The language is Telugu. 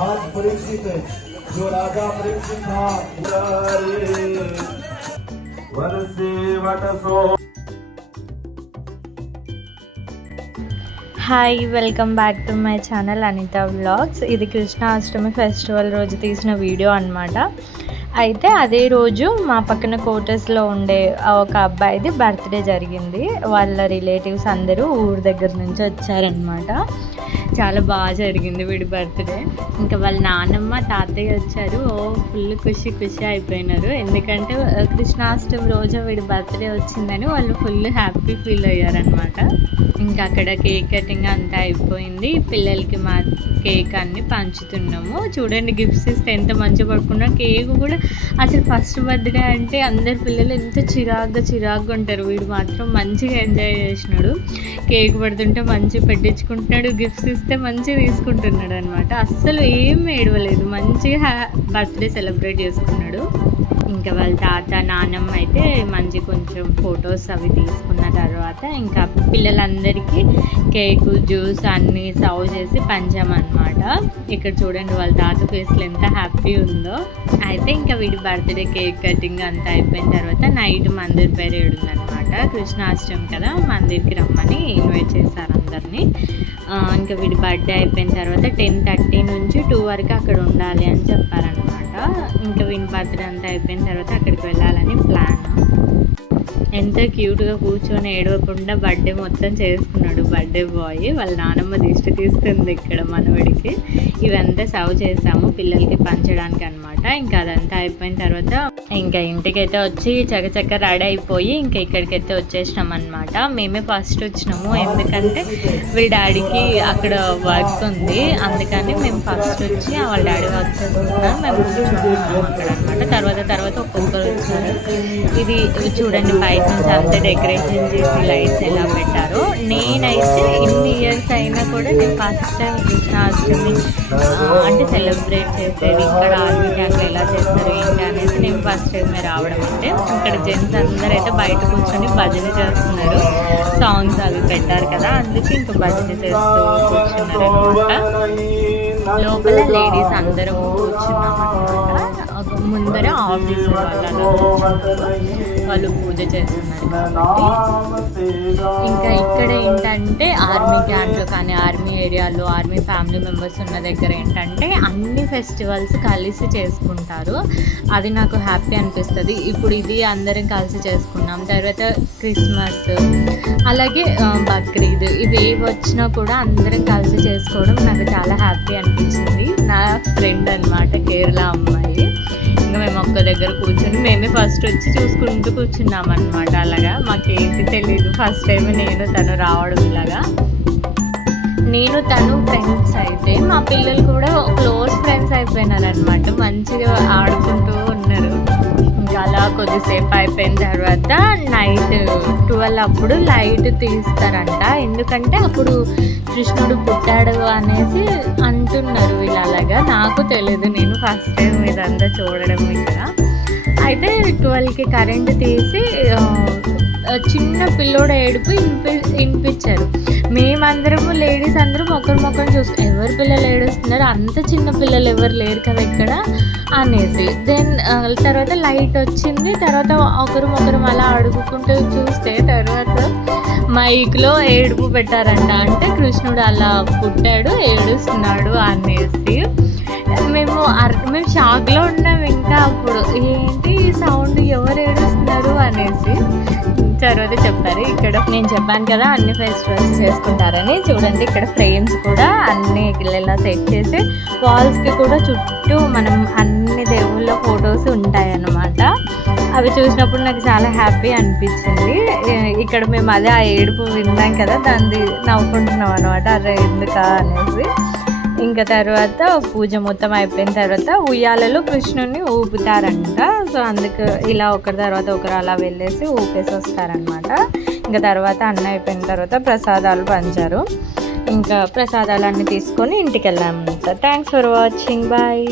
आज परीक्षित जो राजा परीक्षित था hi welcome back to my channel Anitha vlogs. ఇది కృష్ణాష్టమి ఫెస్టివల్ రోజు తీసిన వీడియో అన్నమాట. అయితే అదే రోజు మా పక్కన క్వార్టర్స్లో ఉండే ఒక అబ్బాయిది బర్త్డే జరిగింది. వాళ్ళ రిలేటివ్స్ అందరూ ఊరి దగ్గర నుంచి వచ్చారనమాట. చాలా బాగా జరిగింది వీడి బర్త్డే. ఇంకా వాళ్ళ నాన్నమ్మ తాతయ్య వచ్చారు. ఫుల్ ఖుషి అయిపోయినారు. ఎందుకంటే కృష్ణాష్టమి రోజు వీడి బర్త్డే వచ్చిందని వాళ్ళు ఫుల్ హ్యాపీ ఫీల్ అయ్యారనమాట. ఇంకా అక్కడ కేక్ కటింగ్ అంతా అయిపోయింది. పిల్లలకి మా కేక్ అన్ని పంచుతున్నాము. చూడండి గిఫ్ట్స్ ఇస్తే ఎంత మంచిగా పడుకున్నా. కేక్ కూడా అసలు ఫస్ట్ బర్త్డే అంటే అందరు పిల్లలు ఎంత చిరాగ్గా ఉంటారు. వీడు మాత్రం మంచిగా ఎంజాయ్ చేసినాడు. కేక్ పడుతుంటే మంచిగా పెట్టించుకుంటున్నాడు. గిఫ్ట్స్ ఇస్తే మంచిగా తీసుకుంటున్నాడు అనమాట. అస్సలు ఏం ఏడవలేదు. మంచిగా బర్త్డే సెలబ్రేట్ చేసుకున్నాడు. ఇంకా వాళ్ళ తాత నాన్నమ్మ అయితే మంచి కొంచెం ఫొటోస్ అవి తీసుకున్న తర్వాత ఇంకా పిల్లలందరికీ కేకు జ్యూస్ అన్నీ సర్వ్ చేసి పంచామన్నమాట. ఇక్కడ చూడండి వాళ్ళ తాత ఫేస్లో ఎంత హ్యాపీ ఉందో. అయితే ఇంకా వీడి బర్త్డే కేక్ కటింగ్ అంతా అయిపోయిన తర్వాత నైట్ మందిర్ పేరేడు ఉందన్నమాట. కృష్ణాష్టమి కదా, మందిర్కి రమ్మని ఇన్వైట్ చేశారు అందరినీ. ఇంకా వీడి బర్త్డే అయిపోయిన తర్వాత 10:30 నుంచి 2 వరకు అక్కడ ఉండాలి అని చెప్పారనమాట. ఇంకా వీడి బర్త్డే అంతా అయిపోయిన తర్వాత అక్కడికి వెళ్ళాలని ప్లాన్. ఎంత క్యూట్గా కూర్చొని ఏడవకుండా బర్త్డే మొత్తం చేసుకున్నాడు బర్త్డే బాయ్. వాళ్ళ నాన్నమ్మ దిష్టి తీస్తుంది ఇక్కడ మనవడికి. ఇవంతా సర్వ్ చేసాము పిల్లలకి పంచడానికి అనమాట. ఇంకా అదంతా అయిపోయిన తర్వాత ఇంకా ఇంటికైతే వచ్చి చకచక్క రెడీ అయిపోయి ఇంకా ఇక్కడికైతే వచ్చేసినాం అనమాట. మేమే ఫస్ట్ వచ్చినాము. ఎందుకంటే వీళ్ళ డాడీకి అక్కడ వర్క్ ఉంది, అందుకని మేము ఫస్ట్ వచ్చి వాళ్ళ డాడీ వర్క్ చేసుకుంటున్నాం. మేము కూర్చుంటున్నాం అక్కడ అనమాట. తర్వాత ఒక్కొక్కరు వచ్చారు. ఇది చూడండి బయట నుంచి అంతా డెకరేషన్ చేసి లైట్స్ ఎలా పెట్టారో. నేనైతే ఇన్ని ఇయర్స్ అయినా కూడా నేను ఫస్ట్ టైం కృష్ణాష్టమి అంటే సెలబ్రేట్ చేసేది ఇక్కడ ఆర్మీ క్యాంప్లో ఎలా చేస్తారు ఏంటి అనేసి నేను ఫస్ట్ టైం రావడం. అంటే ఇక్కడ జెంట్స్ అందరూ అయితే బయట కూర్చొని భజన చేస్తున్నారు. సాంగ్స్ అవి పెట్టారు కదా, అందుకే ఇంకా భజన చేస్తూ కూర్చున్నారు అనమాట. లోపల లేడీస్ అందరం కూర్చున్నాం అనమాట. ముందర ఆఫీస్ వాళ్ళు పూజ చేస్తున్నారు కాబట్టి. ఇంకా ఇక్కడ ఏంటంటే ఆర్మీ క్యాంప్లో కానీ ఆర్మీ ఏరియాలో ఆర్మీ ఫ్యామిలీ మెంబర్స్ ఉన్న దగ్గర ఏంటంటే అన్ని ఫెస్టివల్స్ కలిసి చేసుకుంటారు. అది నాకు హ్యాపీ అనిపిస్తుంది. ఇప్పుడు ఇది అందరం కలిసి చేసుకున్నాం. తర్వాత క్రిస్మస్ అలాగే బక్రీద్ ఇవి ఏవి వచ్చినా కూడా అందరం కలిసి చేసుకోవడం నాకు చాలా హ్యాపీ అనిపించింది. నా ఫ్రెండ్ అనమాట, కేరళ అమ్మాయి. ఇంకా మేము ఒక్క దగ్గర కూర్చొని మేమే ఫస్ట్ వచ్చి చూసుకుంటూ కూర్చున్నాం అనమాట. అలాగా మాకేంటి తెలీదు. ఫస్ట్ టైం నేను తను రావడం ఇలాగా. నేను తను ఫ్రెండ్స్ అయితే మా పిల్లలు కూడా క్లోజ్ ఫ్రెండ్స్ అయిపోయినారు అనమాట. మంచిగా ఆడుకుంటూ ఉన్నారు. ఇంకా అలా కొద్దిసేపు అయిపోయిన తర్వాత నైట్ 12 అప్పుడు లైట్ తీస్తారంట. ఎందుకంటే అప్పుడు కృష్ణుడు పుట్టాడు అనేసి అంటున్నారు వీళ్ళు. అలాగా నాకు తెలియదు, నేను ఫస్ట్ టైం ఇదంతా చూడడం ఇక్కడ. అయితే 12కి కరెంటు తీసి చిన్న పిల్లోడు ఏడుపు వినిపించారు. మేమందరము లేడీస్ అందరం ఒకరినొకరు చూస్తాం, ఎవరి పిల్లలు ఏడుస్తున్నారు, అంత చిన్న పిల్లలు ఎవరు లేరు కదా ఇక్కడ అనేసి. దెన్ తర్వాత లైట్ వచ్చింది. తర్వాత ఒకరు అలా అడుగుకుంటూ చూస్తే తర్వాత మైక్లో ఏడుపు పెట్టారంట. అంటే కృష్ణుడు అలా పుట్టాడు ఏడుస్తున్నాడు అనేసి. మేము షాక్లో ఉన్నాం. ఇంకా అప్పుడు ఏంటి సౌండ్, ఎవరు ఏడుస్తున్నారు అనేసి తర్వాత చెప్పారు. ఇక్కడ నేను చెప్పాను కదా అన్ని ఫెస్టివల్స్ చేసుకుంటారని. చూడండి ఇక్కడ ఫ్రేమ్స్ కూడా అన్ని ఇలా సెట్ చేసి వాల్స్కి కూడా చుట్టూ మనం అన్ని దేవుళ్ళ ఫొటోస్ ఉంటాయన్నమాట. అవి చూసినప్పుడు నాకు చాలా హ్యాపీ అనిపించింది. ఇక్కడ మేము అదే ఆ ఏడుపు విన్నాం కదా, దాన్ని నవ్వుకుంటున్నాం అనమాట, అరే ఎందుకా అనేసి. ఇంకా తర్వాత పూజ మొత్తం అయిపోయిన తర్వాత ఉయ్యాలలో కృష్ణుని ఊపుతారంట. సో అందుకు ఇలా ఒకరి తర్వాత ఒకరు అలా వెళ్ళేసి ఊపేసి వస్తారనమాట. ఇంకా తర్వాత అన్న అయిపోయిన తర్వాత ప్రసాదాలు పంచారు. ఇంకా ప్రసాదాలన్నీ తీసుకొని ఇంటికి వెళ్ళామంట. Thanks for watching, bye.